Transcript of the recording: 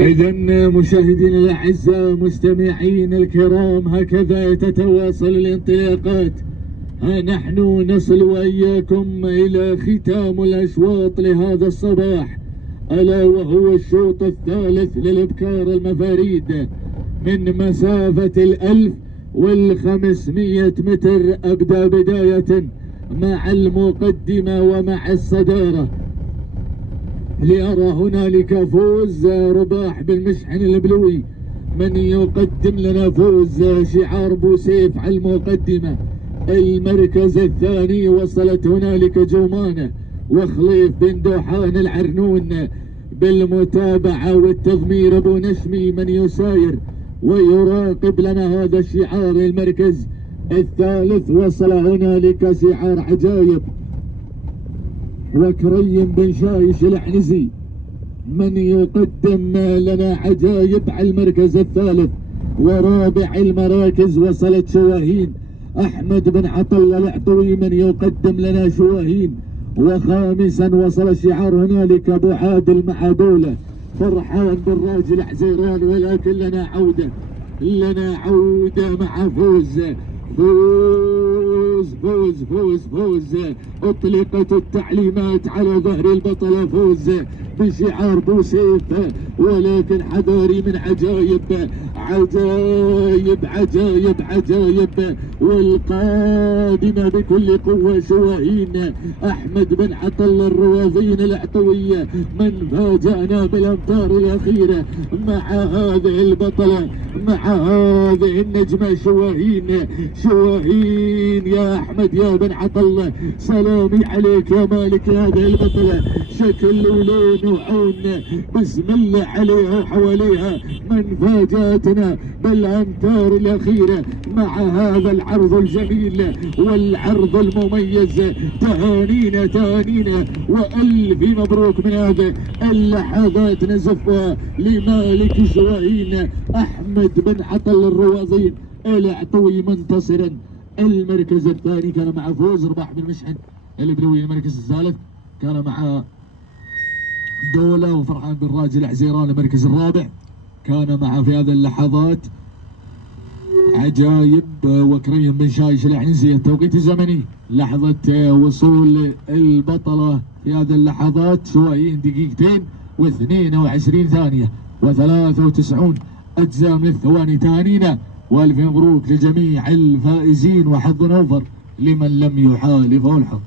إذا مشاهدينا الأعزاء مستمعين الكرام، هكذا تتواصل الانطلاقات. ها نحن نصل وإياكم إلى ختام الأشواط لهذا الصباح، ألا وهو الشوط الثالث للإبكار المفاريد من مسافة 1500 متر. أبدأ بداية مع المقدمة ومع الصدارة، لأرى هنالك فوز رباح بن مشحن البلوي من يقدم لنا فوز شعار بوسيف على المقدمة. المركز الثاني وصلت هنالك جومانة وخليف بن دوحان العرنون بالمتابعة والتضمير ابو نشمي من يساير ويراقب لنا هذا الشعار. المركز الثالث وصل هنالك شعار عجايب وكريم بن شايش العنزي من يقدم لنا عجايب على المركز الثالث. ورابع المراكز وصلت شواهين احمد بن عطله العطوي من يقدم لنا شواهين. وخامسا وصل شعار هنالك ابو عادل مع دوله فرحان بن راجل حزيران. ولكن لنا عوده مع فوز فوز فوز فوز فوز. اطلقت التعليمات على ظهر البطل فوز بشعار بوسيف، ولكن حذاري من عجايب عجايب عجايب عجايب. والقادمة بكل قوة شواهين أحمد بن عطله الروافين العطوية من فاجأنا بالأمتار الأخيرة مع هذه البطلة مع هذه النجمة شواهين يا أحمد يا بن عطله. سلامي عليك يا مالك هذه البطلة، شكل ولون وعون بسم الله عليها وحواليها من فاجأتنا بالأمتار الأخيرة مع هذا العرض الجميل والعرض المميز. تهانينا وألف مبروك من هذه اللحظات نزفها لمالك شواهين أحمد بن عطله الروافين العطوي منتصرا. المركز الثاني كان مع فوز رباح بن مشحن البلوي. المركز الثالث كان مع دولة وفرحان بن راجل حزيران. المركز الرابع كان مع في هذه اللحظات عجايب وكريم بن شايش العنزي. التوقيت الزمني لحظة وصول البطلة في هذه اللحظات شواهين 2 و22 ثانية و93 أجزاء من الثواني. تهانينا والف مبروك لجميع الفائزين وحظ اوفر لمن لم يحالفه الحظ.